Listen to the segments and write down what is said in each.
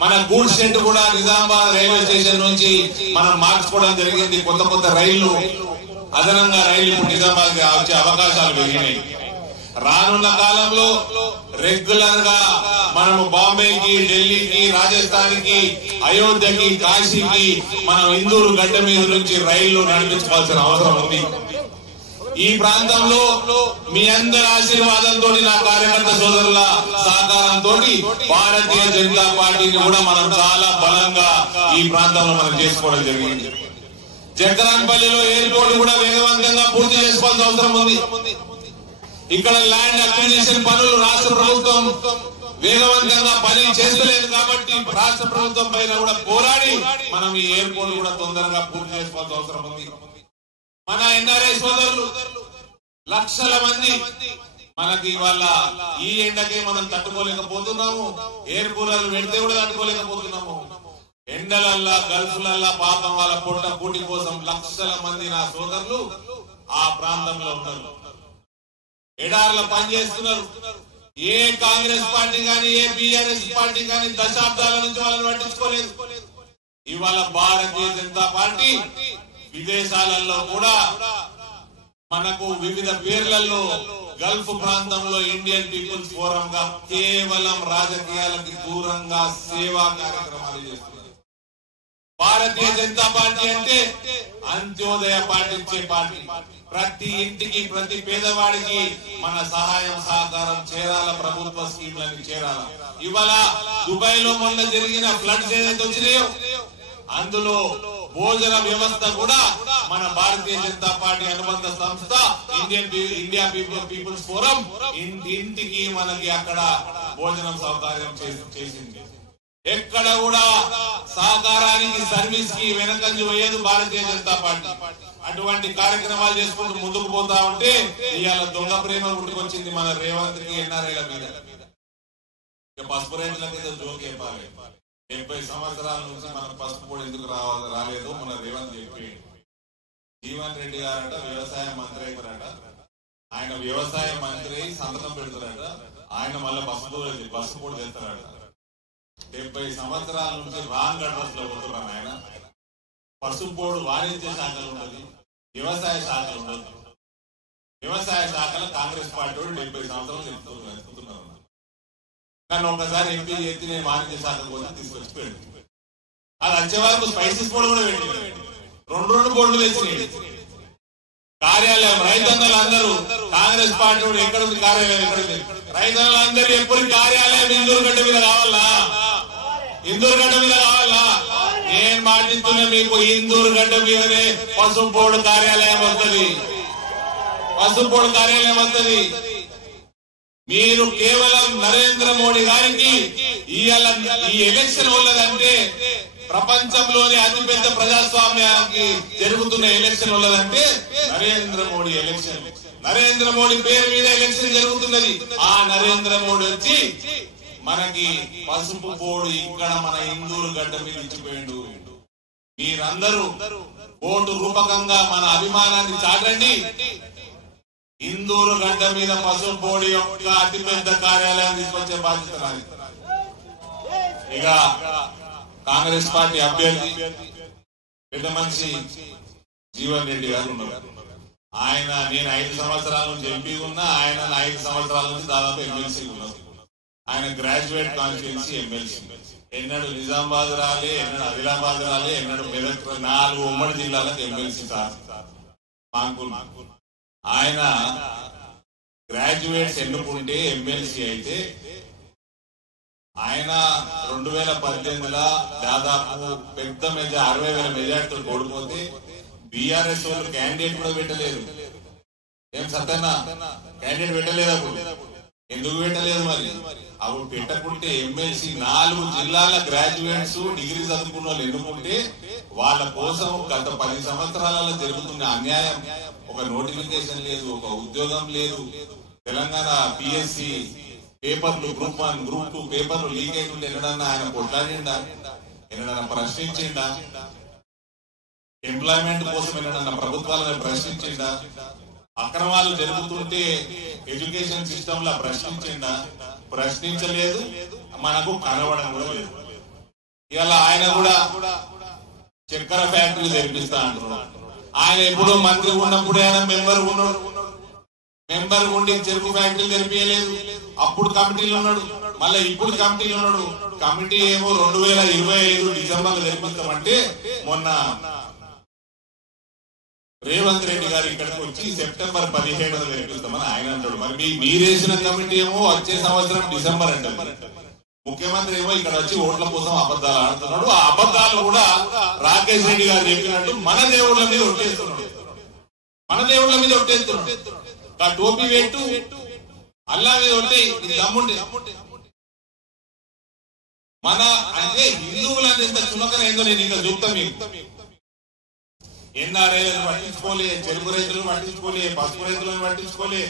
మన goods shed కూడా Nizamabad railway station నుంచి మనం మార్చుకోవడం జరిగింది. కొత్త కొత్త రైళ్లు, అదనంగా రైళ్లు నిజామాబాద్ వచ్చే అవకాశాలు పెరిగినాయి. రానున్న కాలంలో రెగ్యులర్ గా మనము బాంబేకి, ఢిల్లీకి, రాజస్థాన్ కి, అయోధ్యకి, కాశీకి మనం ఇందూరు గడ్డ మీద నుంచి రైళ్లు నడిపించుకోవాల్సిన అవసరం ఉంది. ఈ ప్రాంతంలో మీ అందరి ఆశీర్వాదంతో, నా కార్యకర్త సోదరుల సహకారంతో భారతీయ జనతా పార్టీని కూడా మనం చాలా బలంగా ఈ ప్రాంతంలో మనం చేసుకోవడం జరిగింది. జగరాన్పల్లిలో ఎయిర్పోర్ట్ కూడా వేగవంతంగా పూర్తి చేసుకోవాల్సిన అవసరం ఉంది. ఇక్కడ ల్యాండ్ అక్విజిషన్ పనులు రాష్ట్ర ప్రభుత్వం వేగవంతంగా పని చేస్తలేదు కాబట్టి రాష్ట్ర ప్రభుత్వం పైన కూడా పోరాడి మనం ఈ ఎయిర్పోర్ట్ కూడా తొందరగా పూర్తి చేసుకోవాల్సిన అవసరం ఉంది. మన ఎన్ఆర్ఐ సోదరులు లక్షల మంది మనకి ఇవాళ ఈ ఎండకే మనం తట్టుకోలేకపోతున్నాము. ఎయిర్ కూలర్లు పెడితే కూడా తట్టుకోలేకపోతున్నాము. ఎండలల్లా, గల్ఫ్లల్లా పాపం వాళ్ళ పొట్ట పూటి కోసం లక్షల మంది నా సోదరులు ఆ ప్రాంతంలో ఉన్నారు. ఎడార్ల పనిచేస్తున్నారు. ఏ కాంగ్రెస్ పార్టీ గాని, ఏ బీఆర్ఎస్ పార్టీ గాని దశాబ్దాల నుంచి వాళ్ళని పట్టించుకోలేదు. ఇవాళ భారతీయ జనతా పార్టీ విదేశాలలో కూడా మనకు వివిధ పేర్లలో గల్ఫ్ ప్రాంతంలో ఇండియన్ పీపుల్స్ ఫోరం గా కేవలం రాజకీయాలకు దూరంగా సేవా కార్యక్రమాలు చేస్తున్నారు. భారతీయ జనతా పార్టీ అంటే అంత్యోదయ పాటించే పార్టీ. ప్రతి ఇంటికి, ప్రతి పేదవాడికి మన సహాయం సహకారం చేరాల, ప్రభుత్వ స్కీమ్లన్నీ చేరాల. ఇవాళ దుబాయ్ లో మొన్న జరిగిన ఫ్లడ్స్ ఏదైతే వచ్చినాయో అందులో భోజన వ్యవస్థ కూడా మన భారతీయ జనతా పార్టీ అనుబంధ సంస్థ ఇండియా పీపుల్స్ ఫోరం ఇంటికి మనకి అక్కడ భోజనం సౌకర్యం చేసింది. ఎక్కడ కూడా సహకారానికి, సర్వీస్ కి వెనకంజ వేయదు భారతీయ జనతా పార్టీ. అటువంటి కార్యక్రమాలు చేసుకుంటూ ముందుకు పోతా ఉంటే ఇవాళ దొంగ ప్రేమ పుట్టుకొచ్చింది మన రేవంత్ కి, ఎన్ఆర్ఐల మీద. పసుపు రైతుల మీద జోక్ చెప్పాలి. 70 సంవత్సరాల నుంచి మనకు పసుపు కూడా ఎందుకు రాలేదు మన రేవంత్ చెప్పి. జీవన్ రెడ్డి గారట వ్యవసాయ మంత్రి అయితారట. ఆయన వ్యవసాయ మంత్రి సంతకం పెడతారట. ఆయన మళ్ళీ పసుపు కూడా తెస్తారట. 70 సంవత్సరాల నుంచి రాంగ్ అడ్రస్ లో పోతున్నాను. ఆయన పసుపు బోర్డు వాణిజ్య శాఖలు ఉన్నది, వ్యవసాయ శాఖలు ఉండదు. వ్యవసాయ శాఖలో కాంగ్రెస్ పార్టీ 70 సంవత్సరాలు చెప్తున్నారు. కానీ ఒకసారి ఎంపీ చేతి నేను వాణిజ్య శాఖ కోసం తీసుకొచ్చి పెట్టి అది వచ్చే వరకు స్పైసెస్ బోర్డు కూడా పెట్టి 2 బోర్డులు తెచ్చినాయి. కార్యాలయం రైతన్నలు అందరూ కాంగ్రెస్ పార్టీ ఎక్కడ ఉంది కార్యాలయం, ఎక్కడ ఉంది రైతన్నలు అందరూ ఎప్పుడు కార్యాలయం ఇందూరుగడ్డ మీద కావాలా, ఇందూరుగడ్డ మీద కావాలా. నేను మాటిస్తున్నా మీకు ఇందూరుగడ్డ మీదనే పసుపు బోర్డు కార్యాలయం వస్తుంది, పసుపు బోర్డు కార్యాలయం వస్తుంది. మీరు కేవలం నరేంద్ర మోడీ గారికి ఈ ఎలక్షన్ ఉన్నదంటే ప్రపంచంలోనే అతిపెద్ద ప్రజాస్వామ్యానికి జరుగుతున్న ఎలక్షన్ ఉన్నదంటే నరేంద్ర మోడీ ఎలక్షన్. నరేంద్ర మోడీ పేరు మీద ఎలక్షన్ జరుగుతున్నది. ఆ నరేంద్ర మోడీ వచ్చి మనకి పసుపు బోర్డు ఇక్కడ మన ఇందూరు గడ్డ మీద ఇచ్చిపోయిండు. మీరందరూ ఓటు రూపకంగా మన అభిమానాన్ని చాటండి. ఇందూరు గడ్డ మీద పసుపు బోర్డు యొక్క అతిపెద్ద కార్యాలయం తీసుకొచ్చే బాధ్యత నాది. ఇక కాంగ్రెస్ పార్టీ అభ్యర్థి పెద్ద మనిషి జీవన్ రెడ్డి గారు ఉన్నారు. ఆయన నేను 5 సంవత్సరాల నుంచి ఎంపీ ఉన్నా, ఆయన 5 సంవత్సరాల నుంచి దాదాపు ఎమ్మెల్సీ ఉన్నారు. ఆయన గ్రాడ్యుయేట్ కాన్స్టిట్యున్సీ ఎమ్మెల్సీ. ఎన్నడు నిజామాబాద్ రాలే, ఎన్నడు ఆదిలాబాద్ రాలే, ఎన్నడు మెదక్ 4 ఉమ్మడి జిల్లాలకు ఎమ్మెల్సీ సార్ మాకు. ఆయన గ్రాడ్యుయేట్స్ ఎన్నుకుంటే ఎమ్మెల్సీ అయితే ఆయన 2018లో దాదాపు పెద్ద 60,000 మెజార్టీతో ఓడిపోతే బీఆర్ఎస్ వాళ్ళు క్యాండిడేట్ కూడా పెట్టలేదు. ఏం సత్యన్న క్యాండిడేట్ పెట్టలేదు అప్పుడు. ఎందుకు పెట్టలేదు మరి? అప్పుడు పెట్టకుంటే ఎమ్మెల్సీ 4 జిల్లాల గ్రాడ్యుయేట్స్ డిగ్రీ చదువుకున్న వాళ్ళు ఎన్నుకుంటే వాళ్ళ కోసం గత 10 సంవత్సరాలలో జరుగుతున్న అన్యాయం, ఒక నోటిఫికేషన్ లేదు, ఒక ఉద్యోగం లేదు. తెలంగాణ పిఎస్సి పేపర్లు గ్రూప్ 1, గ్రూప్ 2 పేపర్లు లీక్ అయితుంటే ఎన్నడన్నా ఆయన కొట్లాడిండా, ఎన్నడన్నా ప్రశ్నించిండా? ఎంప్లాయ్మెంట్ కోసం ఎన్నడన్నా ప్రభుత్వాలను ప్రశ్నించిండా? అక్రమాలు జరుగుతుంటే ఎడ్యుకేషన్ సిస్టమ్ లా ప్రశ్నించిండా? ప్రశ్నించలేదు, మనకు కనబడం కూడా లేదు. ఇలా ఆయన కూడా చక్కెర ఫ్యాక్టరీ తెరిపిస్తా అంటున్నాడు. ఆయన ఎప్పుడో మంత్రి ఉన్నప్పుడు ఆయన మెంబర్ ఉన్నాడు, మెంబర్ ఉండి చెరుకు ఫ్యాక్టరీ తెరిపించలేదు. అప్పుడు కమిటీలో ఉన్నాడు, మళ్ళీ ఇప్పుడు కమిటీలో ఉన్నాడు. కమిటీ ఏమో 2025 డిసెంబర్ తెరిపిస్తామంటే మొన్న రేవంత్ రెడ్డి గారు ఇక్కడికి వచ్చి సెప్టెంబర్ 17 తెరిపిస్తామని ఆయన అంటాడు. మరి మీరేసిన కమిటీ ఏమో వచ్చే సంవత్సరం డిసెంబర్ అంటారు. ముఖ్యమంత్రి ఏమో ఇక్కడ వచ్చి ఓట్ల కోసం అబద్ధాలు ఆడుతున్నాడు. ఆ అబద్ధాలు కూడా రాకేష్ రెడ్డి గారు చెప్పినట్టు మన దేవుళ్ళ మీద ఒట్టేస్తున్నాడు, మన దేవుళ్ళ మీద ఒట్టేస్తున్నాడు. ఆ టోపీ పెట్టు, అల్లా మీద ఒట్టే దమ్ముండే. మన అంటే హిందువులని ఎంత చులకనైందో నేను ఇంకా చూపుతా మీకు. ఎన్ఆర్ఐలను పట్టించుకోలే, చెరుకు రైతులను పట్టించుకోలే, పసుపు రైతులను పట్టించుకోలే.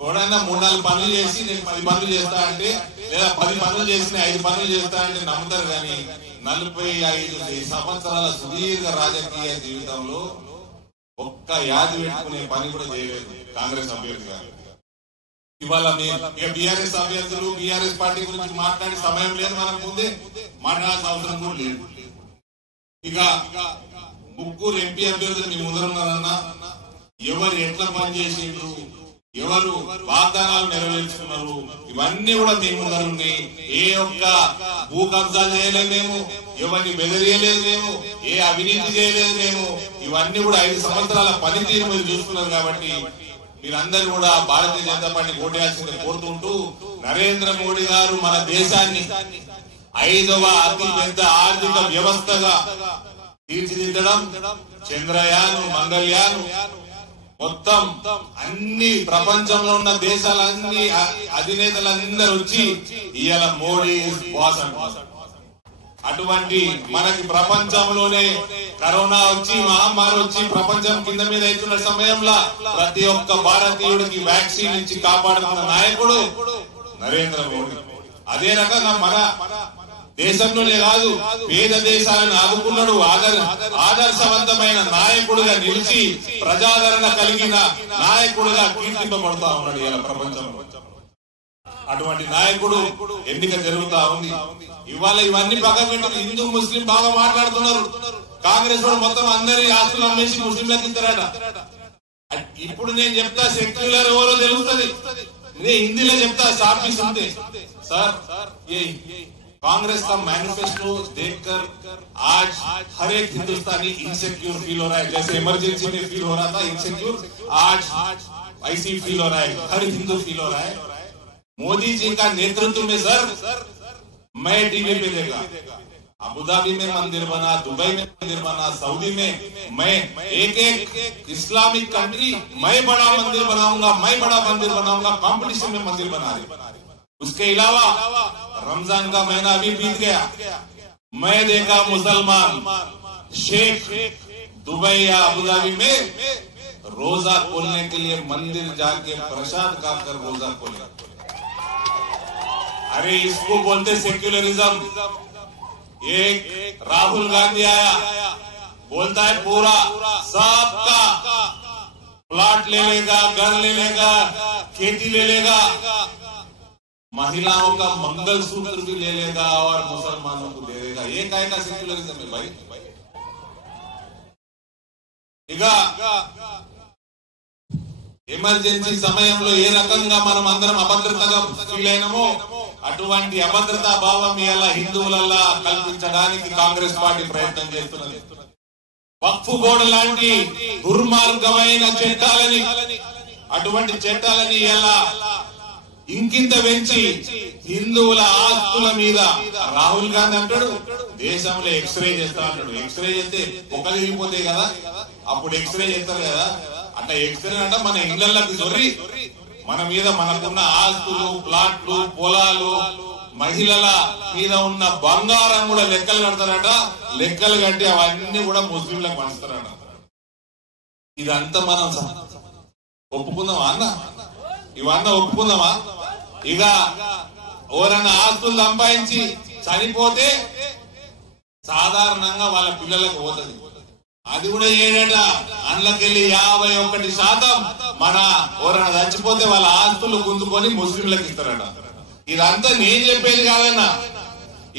ఎవడన్నా 3-4 పనులు చేసి నేను 10 పనులు చేస్తా అంటే, లేదా 10 పనులు చేసిన 5 పనులు చేస్తా అంటే నమ్ముతారు. కానీ 45 సంవత్సరాల సుదీర్ఘ రాజకీయ జీవితంలో ఒక్క యాది పెట్టుకునే పని కూడా చేయలేదు కాంగ్రెస్ అభ్యర్థి గారు. ఇవాళ ఇక బీఆర్ఎస్ అభ్యర్థులు బీఆర్ఎస్ పార్టీ గురించి మాట్లాడే సమయం లేదు, మనకు ముందే మాట్లాడాల్సిన అవసరం కూడా లేదు. ఇక 3 ఎంపీ అభ్యర్థులు మీ ముందరున్నారన్నా, ఎవరు ఎట్లా పనిచేసిండ్రు, ఎవరు వాగ్దానాలు నెరవేర్చుకున్నారు, ఇవన్నీ కూడా మీ ముందరున్నాయి. ఏ ఒక్క భూ కబ్జా చేయలేదు మేము, ఎవరిని బెదిరియలేదు మేము, ఏ అవినీతి చేయలేదు మేము. ఇవన్నీ కూడా 5 సంవత్సరాల పనితీరు మీరు చూస్తున్నారు. కాబట్టి మీరందరూ కూడా భారతీయ జనతా పార్టీ ఓటేయాల్సిందే కోరుతుంటూ, నరేంద్ర మోడీ గారు మన దేశాన్ని 5వ అతి పెద్ద ఆర్థిక వ్యవస్థగా తీర్చిదిద్దడం, చంద్రయాన్, మంగళయాన్ మొత్తం అన్ని ప్రపంచంలో ఉన్న దేశాలన్నీ అధినేతలందరూ వచ్చి ఇవాళ మోడీ బాస్ అంటారు. అటువంటి మనకి ప్రపంచంలోనే కరోనా వచ్చి, మహమ్మారి వచ్చి ప్రపంచం కింద మీద అవుతున్న సమయంలో ప్రతి ఒక్క భారతీయుడికి వ్యాక్సిన్ ఇచ్చి కాపాడుతున్న నాయకుడు నరేంద్ర మోడీ. అదే రకంగా మన దేశంలోనే కాదు, పేద దేశాలను ఆదుకున్నాడు. ఆదర్శవంతమైన నాయకుడిగా నిలిచి ప్రజాదరణ కలిగిన నాయకుడిగా కీర్తింపబడుతా ఉన్నాడు ఇలా ప్రపంచంలో. అటువంటి నాయకుడు ఎన్నిక జరుగుతా ఉంది. ఇవాళ ఇవన్నీ పక్కన పెట్టి హిందూ ముస్లిం బాగా మాట్లాడుతున్నారు. కాంగ్రెస్ వాడు మొత్తం అందరి ఆస్తులు అమ్మేసి ముస్లింలకు ఇస్తారట. ఇప్పుడు నేను చెప్తా సెక్యులర్ ఎవరో తెలుస్తుంది, నేను హిందీలో చెప్తా साफ सुनते सर। ये कांग्रेस का मैनिफेस्टो देखकर आज हर एक हिंदुस्तानी इनसिक्योर फील हो रहा है। जैसे इमरजेंसी में फील हो रहा था इनसिक्योर, आज ऐसी फील हो रहा है, हर हिंदू फील हो रहा है। मोदी जी का नेतृत्व में सर मैं टीवी पे देखा, अबुधाबी में मंदिर बना, दुबई में मंदिर बना, सऊदी में मैं एक इस्लामिक कंट्री मैं बड़ा मंदिर बनाऊंगा, मैं बड़ा मंदिर बनाऊंगा, कंपटीशन में मंदिर बना रहे। उसके अलावा रमजान का महीना अभी बीत गया, मैं देखा मुसलमान शेख दुबई या अबुधाबी में रोजा खोलने के लिए मंदिर जाके प्रसाद खाकर रोजा खोले। अरे इसको बोलते सेक्युलरिज्म। एक राहुल गांधी आया, बोलता है पूरा सबका प्लॉट ले लेगा, घर ले लेगा, खेती ले लेगा, महिलाओं का मंगलसूत्र भी ले लेगा और मुसलमानों को दे देगा। ये काय का सेक्युलरिज्म है भाई? ఎమర్జెన్సీ సమయంలో ఏ రకంగా మనం అందరం అభద్రతగా ఫీల్ అయినామో అటువంటి అభద్రతా భావం ఇలా హిందువులల్లా కల్పించడానికి కాంగ్రెస్ పార్టీ ప్రయత్నం చేస్తున్నది। వక్ఫ్ బోర్డు లాంటి దుర్మార్గమైన చట్టాలని, అటువంటి చట్టాలని ఇలా ఇంకింత పెంచి హిందువుల ఆస్తుల మీద రాహుల్ గాంధీ అంటాడు దేశంలో ఎక్స్రే చేస్తా అంటాడు। ఎక్స్రే చేస్తే పొక్కలిగిపోతాయి కదా, అప్పుడు ఎక్స్రే చేస్తారు కదా, అట్లా ఎక్స్రే అంటే మన ఇళ్లకి దొరి మన మీద మనకున్న ఆస్తులు, ప్లాట్లు, పొలాలు, మహిళల మీద ఉన్న బంగారం కూడా లెక్కలు కడతారట। లెక్కలు కట్టి అవన్నీ కూడా ముస్లింలకు పంచుతారట। ఇదంతా మనం ఒప్పుకుందామా అన్న? ఇవన్నీ ఒప్పుకుందామా? ఇక ఎవరైనా ఆస్తులు సంపాదించి చనిపోతే సాధారణంగా వాళ్ళ పిల్లలకు పోతుంది, అది కూడా ఏడట అందులోకెళ్ళి 51% మన ఎవరైనా చచ్చిపోతే వాళ్ళ ఆస్తులు గుంజుకొని ముస్లింలకు ఇస్తారట। ఇదంతా నేను చెప్పేది కాదన్నా,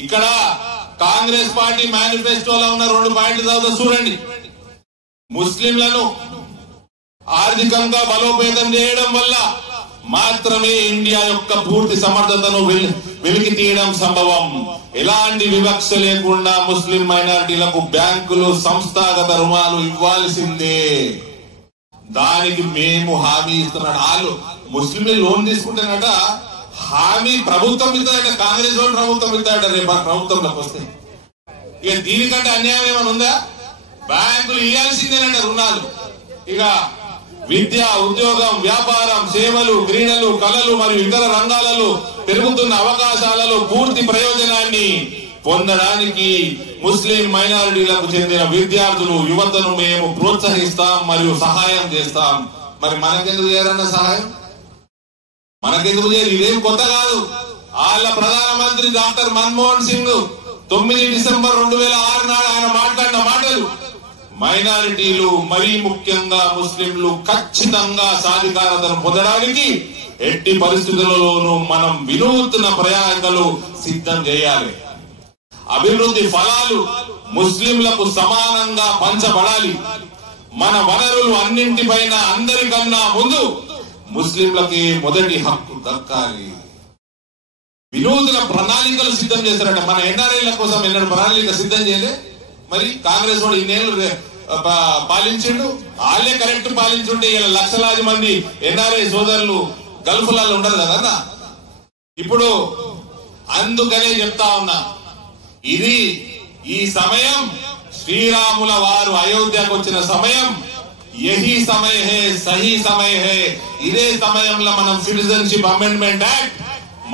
ఇక్కడ కాంగ్రెస్ పార్టీ మేనిఫెస్టోలో ఉన్న 2 పాయింట్లు చదువుతా చూడండి. ముస్లింలను ఆర్థికంగా బలోపేతం చేయడం వల్ల మాత్రమే ఇండియా యొక్క పూర్తి సమర్థతను వెలికి తీయడం సంభవం. ఎలాంటి వివక్ష లేకుండా ముస్లిం మైనారిటీలకు బ్యాంకులు సంస్థాగత రుణాలు ఇవ్వాల్సిందే. దానికి మేము హామీ ఇస్తున్నాడు. వాళ్ళు ముస్లింలు లోన్ తీసుకుంటేనట హామీ ప్రభుత్వం ఇస్తాడట, కాంగ్రెస్ వాళ్ళు ప్రభుత్వం ఇస్తాడట. రేపు ప్రభుత్వంలోకి వస్తే ఇక దీనికంటే అన్యాయం ఏమైనా ఉందా? బ్యాంకులు ఇవ్వాల్సిందేనట రుణాలు. ఇక విద్య, ఉద్యోగం, వ్యాపారం, సేవలు, క్రీడలు, కళలు మరియు ఇతర రంగాలలో పెరుగుతున్న అవకాశాలలో పూర్తి ప్రయోజనాన్ని పొందడానికి ముస్లిం మైనారిటీలకు చెందిన విద్యార్థులు, యువతను మేము ప్రోత్సహిస్తాం మరియు సహాయం చేస్తాం. మరి మనకెందుకు చేయరన్న సహాయం? మనకెందుకు చేయరు? ఇదేం కొత్త కాదు. వాళ్ళ ప్రధానమంత్రి డాక్టర్ మన్మోహన్ సింగ్ 9 డిసెంబర్ 2006 నాడు ఆయన మాట్లాడిన మాటలు మైనారిటీలు మరీ ముఖ్యంగా ముస్లింలు ఖచ్చితంగా సాధికారతను పొందడానికి ఎట్టి పరిస్థితులలోనూ మనం వినూత్న ప్రయాణాలు సిద్ధం చేయాలి. అభివృద్ధి ఫలాలు ముస్లింలకు సమానంగా పంచబడాలి. మన వనరులు అన్నింటిపైన అందరికన్నా ముందు ముస్లింలకి మొదటి హక్కు దక్కాలి. వినూత్న ప్రణాళికలు సిద్ధం చేశారట. మన ఎన్ఆర్ఐల కోసం ఎన్నడూ ప్రణాళిక సిద్ధం చేయలే. మరి కాంగ్రెస్ వాడు ఇన్నేళ్ళు పాలించిండు. వాళ్ళే కరెక్ట్ పాలించుంటే ఇలా లక్షలాది మంది ఎన్ఆర్ఐ సోదరులు గల్ఫ్లలో ఉండరు కదన్నా. ఇప్పుడు అందుకనే చెప్తా ఉన్నా, ఇది ఈ సమయం శ్రీరాముల వారు అయోధ్యకు వచ్చిన సమయం. యహీ సమయ హే, సహీ సమయ హే. ఇదే సమయంలో మనం సిటిజన్షిప్ అమెండ్మెంట్ యాక్ట్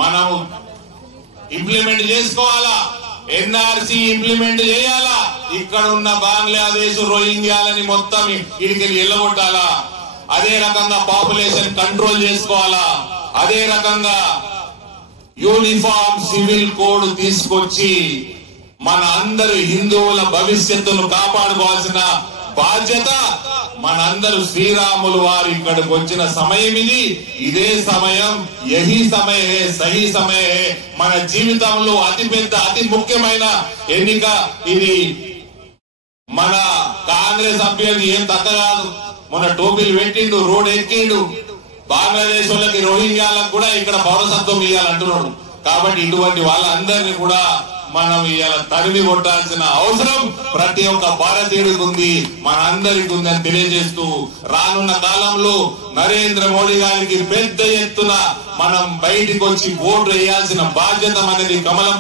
మనం ఇంప్లిమెంట్ చేసుకోవాలా. ఎన్ఆర్సీ ఇంప్లిమెంట్ చేయాలా. ఇక్కడ ఉన్న బంగ్లాదేశ్, రోహింగ్యాలని మొత్తం ఇడికి ఎల్లగొట్టాలా. అదే రకంగా పాపులేషన్ కంట్రోల్ చేసుకోవాలా. అదే రకంగా యూనిఫామ్ సివిల్ కోడ్ తీసుకొచ్చి మన అందరు హిందువుల భవిష్యత్తును కాపాడుకోవాల్సిన బాధ్యత మనందరూ. శ్రీరాములు వారు ఇక్కడికి వచ్చిన సమయం ఇది. ఇదే సమయం, యహీ సమయ హే, సహీ సమయ హే. మన జీవితంలో అతిపెద్ద, అతి ముఖ్యమైన ఎన్నిక ఇది. మన కాంగ్రెస్ అభ్యర్థి ఏం తగ్గరాదు. మొన్న టోపీలు పెట్టిండు, రోడ్ ఎక్కిండు. బంగ్లాదేశ్ వాళ్ళకి, రోహింగ్యాలకు కూడా ఇక్కడ పౌరసత్వం ఇవ్వాలంటున్నాడు. కాబట్టి ఇటువంటి వాళ్ళందరినీ కూడా మనం ఇవాళ తరిమి కొట్టాల్సిన అవసరం ప్రతి ఒక్క భారతీయుడికి ఉంది, మనందరికీ ఉందని తెలియజేస్తూ, రానున్న కాలంలో నరేంద్ర మోడీ గారికి పెద్ద ఎత్తున మనం బయటికి వచ్చి ఓటు వేయాల్సిన బాధ్యత అనేది కమలం